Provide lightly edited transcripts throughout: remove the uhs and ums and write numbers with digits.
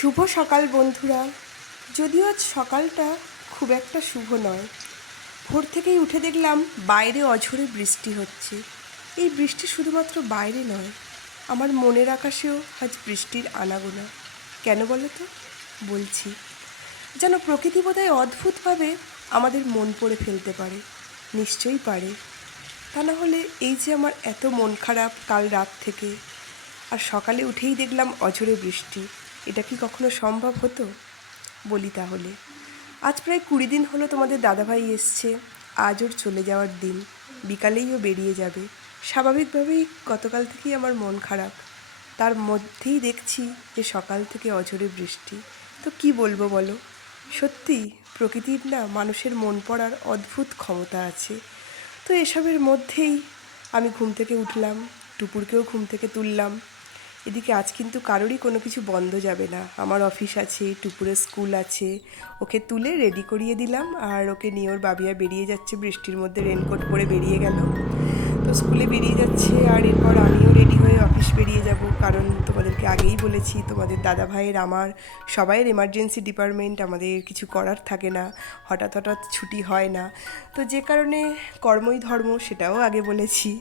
শুভ সকাল বন্ধুরা। যদিও আজ সকালটা খুব একটা শুভ নয়। ভোর থেকেই উঠে দেখলাম বাইরে অঝোরে বৃষ্টি হচ্ছে। এই বৃষ্টি শুধুমাত্র বাইরে নয়, আমার মনের আকাশেও আজ বৃষ্টির আনাগোনা। কেন বলো তো? বলছি, যেন প্রকৃতি বোধহয় অদ্ভুতভাবে আমাদের মন পড়ে ফেলতে পারে। নিশ্চয়ই পারে। তা না হলে এই যে আমার এত মন খারাপ কাল রাত থেকে, আর সকালে উঠেই দেখলাম অঝোরে বৃষ্টি, এটা কি কখনো সম্ভব হতো? বলি তাহলে, আজ প্রায় 20 দিন হলো তোমাদের দাদাভাই এসছে। আজ ওর চলে যাওয়ার দিন, বিকালেই ও বেরিয়ে যাবে। স্বাভাবিকভাবেই গতকাল থেকেই আমার মন খারাপ, তার মধ্যেই দেখছি যে সকাল থেকে অঝোরে বৃষ্টি। তো কি বলবো বলো? সত্যি প্রকৃতির না মানুষের মন পড়ার অদ্ভুত ক্ষমতা আছে। তো এসবের মধ্যেই আমি ঘুম থেকে উঠলাম, টুপুরকেও ঘুম থেকে তুললাম। এদিকে আজ কিন্তু কারোরই কোনো কিছু বন্ধ যাবে না। আমার অফিস আছে, টুপুরের স্কুল আছে। ওকে তুলে রেডি করিয়ে দিলাম, আর ওকে নিয়ে ওর বাবিয়া বেরিয়ে যাচ্ছে। বৃষ্টির মধ্যে রেনকোট পরে বেরিয়ে গেল, তো স্কুলে বেরিয়ে যাচ্ছে। আর এরপর আমিও রেডি হয়ে অফিস বেরিয়ে যাব, কারণ তোমাদেরকে আগেই বলেছি তোমাদের দাদা ভাইয়ের আমার সবাইয়ের এমার্জেন্সি ডিপার্টমেন্ট, আমাদের কিছু করার থাকে না, হঠাৎ হঠাৎ ছুটি হয় না। তো যে কারণে কর্মই ধর্ম, সেটাও আগে বলেছি।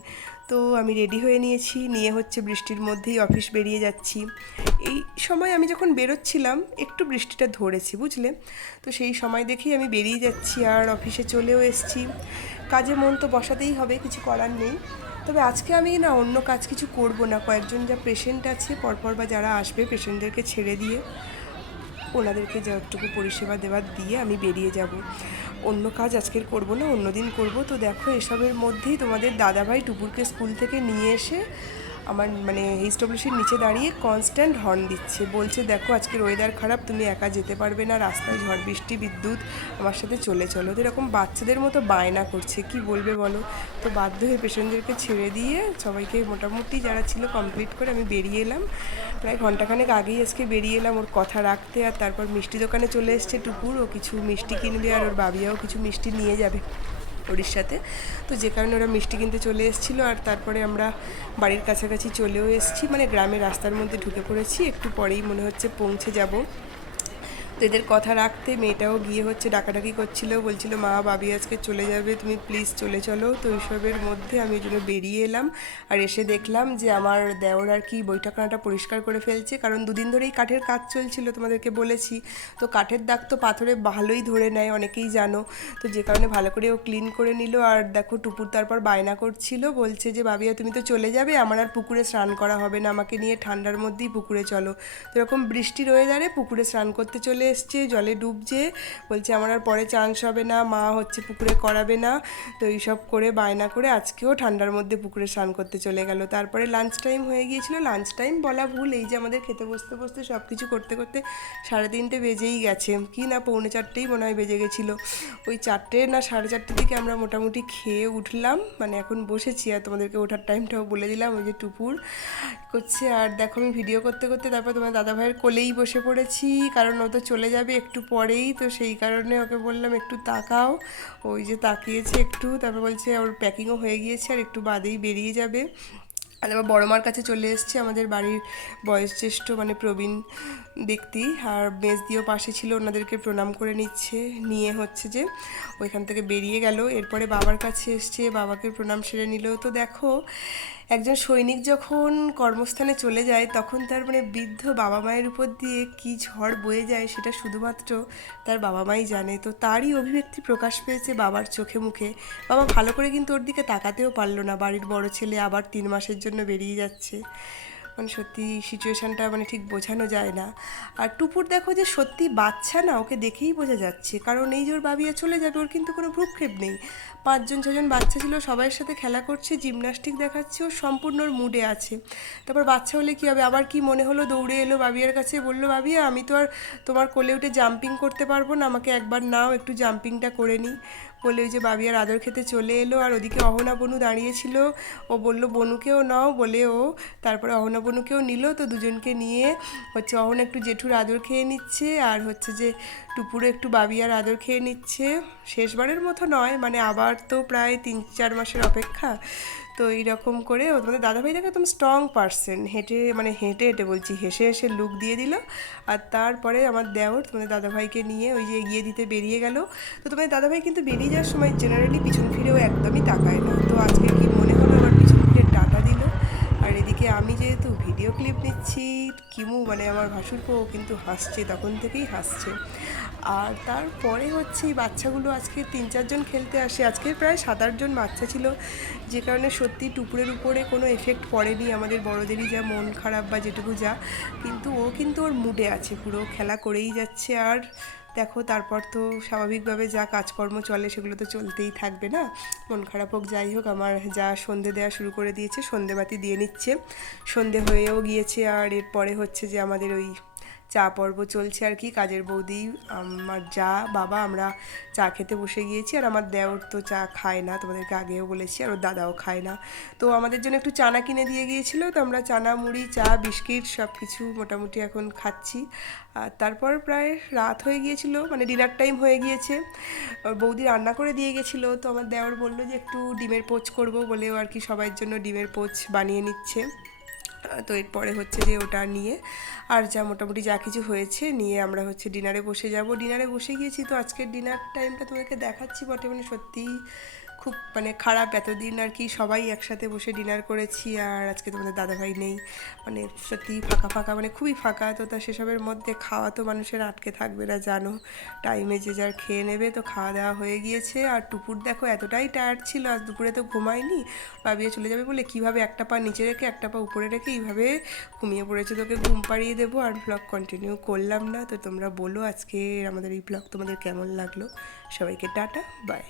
তো আমি রেডি হয়ে নিয়েছি, নিয়ে হচ্ছে বৃষ্টির মধ্যেই অফিস বেরিয়ে যাচ্ছি। এই সময় আমি যখন বেরোচ্ছিলাম একটু বৃষ্টিটা ধরেছি, বুঝলে? তো সেই সময় দেখেই আমি বেরিয়ে যাচ্ছি, আর অফিসে চলেও এসেছি। কাজে মন তো বসাতেই হবে, কিছু করার নেই। তবে আজকে আমি না অন্য কাজ কিছু করব না। কয়েকজন যা পেশেন্ট আছে পরপর বা যারা আসবে, পেশেন্টদেরকে ছেড়ে দিয়ে ওনাদেরকে যতটুকু পরিষেবা দেওয়ার দিয়ে আমি বেরিয়ে যাব। অন্য কাজ আজকের করব না, অন্য দিন করব। তো দেখো, এসবের মধ্যেই তোমাদের দাদাভাই টুপুরকে স্কুল থেকে নিয়ে এসে আমার এইচডব্লিউসির নিচে দাঁড়িয়ে কনস্ট্যান্ট হর্ন দিচ্ছে, বলছে দেখো আজকের ওয়েদার খারাপ, তুমি একা যেতে পারবে না, রাস্তায় ঝড় বৃষ্টি বিদ্যুৎ, আমার সাথে চলে চলো। তো এরকম বাচ্চাদের মতো বায়না করছে, কি বলবে বলো? তো বাধ্য হয়ে পেশেন্টদেরকে ছেড়ে দিয়ে সবাইকে মোটামুটি যারা ছিল কমপ্লিট করে আমি বেরিয়ে এলাম। প্রায় ঘন্টাখানেক আগেই আজকে বেরিয়ে এলাম ওর কথা রাখতে। আর তারপর মিষ্টি দোকানে চলে এসছে টুকুর, ও কিছু মিষ্টি কিনবে, আর ওর বাবিয়াও কিছু মিষ্টি নিয়ে যাবে উড়িষ্যাতে। তো যে কারণে ওরা মিষ্টি কিনতে চলে এসেছিলো। আর তারপরে আমরা বাড়ির কাছাকাছি চলেও এসেছি, গ্রামের রাস্তার মধ্যে ঢুকে পড়েছি। একটু পরেই মনে হচ্ছে পৌঁছে যাব। তো এদের কথা রাখতে মেয়েটাও গিয়ে হচ্ছে ডাকাডাকি করছিল, বলছিল মা বাবি আজকে চলে যাবে, তুমি প্লিজ চলে চলো। তো এইসবের মধ্যে আমি ওই জন্য বেরিয়ে এলাম। আর এসে দেখলাম যে আমার দেওর আর কি বৈঠকখানাটা পরিষ্কার করে ফেলছে, কারণ দুদিন ধরেই কাঠের কাজ চলছিল, তোমাদেরকে বলেছি। তো কাঠের দাগ তো পাথরে ভালোই ধরে নেয়, অনেকেই জানো। তো যে কারণে ভালো করে ও ক্লিন করে নিল। আর দেখো টুপুর তারপর বায়না করছিল, বলছে যে বাবিয়া তুমি তো চলে যাবে, আমার আর পুকুরে স্নান করা হবে না, আমাকে নিয়ে ঠান্ডার মধ্যেই পুকুরে চলো। তো এরকম বৃষ্টির ওয়েদারে পুকুরে স্নান করতে চলে এসছে, জলে ডুবছে, বলছে আমার আর পরে চান্স হবে না, মা হচ্ছে পুকুরে করাবে না। তো এইসব করে বায়না করে আজকেও ঠান্ডার মধ্যে পুকুরে স্নান করতে চলে গেল। তারপরে লাঞ্চ টাইম হয়ে গিয়েছিল, লাঞ্চ টাইম বলা ভুল, এই যে আমাদের খেতে বসতে বসতে সব কিছু করতে করতে 3:30 বেজেই গেছে, কি না 3:45 মনে হয় বেজে গেছিলো। ওই 4টে না 4:30 দিকে আমরা মোটামুটি খেয়ে উঠলাম, এখন বসেছি। আর তোমাদেরকে ওঠার টাইমটাও বলে দিলাম, ওই যে টুপুর করছে। আর দেখো আমি ভিডিও করতে করতে তারপর তোমার দাদাভাইয়ের কোলেই বসে পড়েছি, কারণ ও তো চলে যাবে একটু পরেই। তো সেই কারণে ওকে বললাম একটু তাকাও। ওই যে তাকিয়েছে একটু, তারপর বলছে ওর প্যাকিংও হয়ে গিয়েছে আর একটু বাদেই বেরিয়ে যাবে। আর এবার বড় মার কাছে চলে এসছে, আমাদের বাড়ির বয়োজ্যেষ্ঠ প্রবীণ ব্যক্তি, আর মেজ দিয়েও পাশে ছিল, ওনাদেরকে প্রণাম করে নিচ্ছে, নিয়ে হচ্ছে যে ওইখান থেকে বেরিয়ে গেল। এরপরে বাবার কাছে এসছে, বাবাকে প্রণাম সেরে নিল। তো দেখো, একজন সৈনিক যখন কর্মস্থানে চলে যায় তখন তার বৃদ্ধ বাবা মায়ের উপর দিয়ে কী ঝড় বয়ে যায় সেটা শুধুমাত্র তার বাবা মাই জানে। তো তারই অভিব্যক্তি প্রকাশ পেয়েছে বাবার চোখে মুখে। বাবা ভালো করে কিন্তু ওর দিকে তাকাতেও পারলো না, বাড়ির বড় ছেলে আবার 3 মাসের জন্য বেরিয়ে যাচ্ছে। সত্যি সিচুয়েশানটা ঠিক বোঝানো যায় না। আর টুপুর দেখো যে সত্যি বাচ্চা না, ওকে দেখেই বোঝা যাচ্ছে, কারণ এই যে ওর বাবিয়া চলে যাবে, ওর কিন্তু কোনো ভ্রুক্ষেপ নেই। 5-6জন বাচ্চা ছিল, সবাইয়ের সাথে খেলা করছে, জিমনাস্টিক দেখাচ্ছে, ও সম্পূর্ণ ওর মুডে আছে। তারপর বাচ্চা হলে কী হবে, আবার কি মনে হলো, দৌড়ে এলো বাবিয়ার কাছে, বললো বাবিয়া আমি তো আর তোমার কোলে উঠে জাম্পিং করতে পারবো না, আমাকে একবার নাও, একটু জাম্পিংটা করে নিই। বলে ওই যে বাবিয়ার আদর খেতে চলে এলো। আর ওদিকে অহনা বনু দাঁড়িয়েছিল, ও বলল বনুকেও নাও বলে, ও তারপরে অহনা বনুকেও নিল। তো দুজনকে নিয়ে হচ্ছে অহনা একটু জেঠুর আদর খেয়ে নিচ্ছে, আর হচ্ছে যে টুপুরে একটু বাবিয়ার আদর খেয়ে নিচ্ছে। শেষবারের মতো নয়, আবার তো প্রায় 3-4 মাসের অপেক্ষা। তো এইরকম করে তোমাদের দাদাভাই দেখো একদম স্ট্রং পারসন, হেঁটে হেঁটে বলছি, হেসে হেসে লুক দিয়ে দিল। আর তারপরে আমার দেওর তোমাদের দাদাভাইকে নিয়ে ওই যে এগিয়ে দিতে বেরিয়ে গেল। তো তোমাদের দাদাভাই কিন্তু বেরিয়ে যাওয়ার সময় জেনারেলি পিছন ফিরেও একদমই তাকায় না। তো আজকে কি মনে হলো আবার পিছন ফিরে টাটা দিল। আর এদিকে আমি যেহেতু ভিডিও ক্লিপ নিচ্ছি, কিমু মানে আমার ভাসুরপো কিন্তু হাসছে, তখন থেকেই হাসছে। আর তারপরে হচ্ছে এই বাচ্চাগুলো আজকে 3-4 জন খেলতে আসে, আজকে প্রায় 7-8 জন বাচ্চা ছিল, যে কারণে সত্যি টুপুরের উপরে কোনো এফেক্ট পড়েনি আমাদের বড়দেরই যা মন খারাপ বা যেটুকু যা, কিন্তু ও কিন্তু ওর মুডে আছে, পুরো খেলা করেই যাচ্ছে। আর দেখো তারপর তো স্বাভাবিকভাবে যা কাজকর্ম চলে সেগুলো তো চলতেই থাকবে না, মন খারাপ হোক যাই হোক। আমার যা সন্ধে দেওয়া শুরু করে দিয়েছে, সন্ধেবাতি দিয়ে নিচ্ছে, সন্ধে হয়েও গিয়েছে। আর এরপরে হচ্ছে যে আমাদের ওই চা পর্ব চলছে আর কি, কাজের বৌদি, আমার যা, বাবা, আমরা চা খেতে বসে গিয়েছি। আর আমার দেওর তো চা খায় না, তোমাদেরকে আগেও বলেছি, আর ওর দাদাও খায় না। তো আমাদের জন্য একটু চানা কিনে দিয়ে গিয়েছিলো, তো আমরা চানা, মুড়ি, চা, বিস্কিট সব কিছু মোটামুটি এখন খাচ্ছি। আর তারপর প্রায় রাত হয়ে গিয়েছিল, মানে ডিনার টাইম হয়ে গিয়েছে। ওর বৌদি রান্না করে দিয়ে গেছিলো, তো আমার দেওর বললো যে একটু ডিমের পোচ করবো বলেও আর কি সবার জন্য ডিমের পোচ বানিয়ে নিচ্ছে। তো এরপরে হচ্ছে যে ওটা নিয়ে আর যা মোটামুটি যা কিছু হয়েছে নিয়ে আমরা হচ্ছে ডিনারে বসে যাব। ডিনারে বসে গিয়েছি, তো আজকের ডিনার টাইমটা তোমাকে দেখাচ্ছি বটে, মানে সত্যিই খুব মানে খারাপ। এতদিন আর কি সবাই একসাথে বসে ডিনার করেছি, আর আজকে তোমাদের দাদাভাই নেই, মানে সত্যি ফাঁকা ফাঁকা, মানে খুবই ফাঁকা। তো তা সেসবের মধ্যে খাওয়া তো মানুষের আটকে থাকবে না জানো, টাইমে যে যার খেয়ে নেবে। তো খাওয়া দাওয়া হয়ে গিয়েছে। আর টুকুর দেখো এতটাই টায়ার্ড ছিল, আজ দুপুরে তো ঘুমায়নি, পাবিয়ে চলে যাবে বলে কীভাবে একটা পা নিচে রেখে একটা পা উপরে রেখে এইভাবে ঘুমিয়ে পড়েছে। তোকে ঘুম পাড়িয়ে দেবো, আর ব্লগ কন্টিনিউ করলাম না। তো তোমরা বলো আজকে আমাদের এই ব্লগ তোমাদের কেমন লাগলো। সবাইকে টাটা, বাই।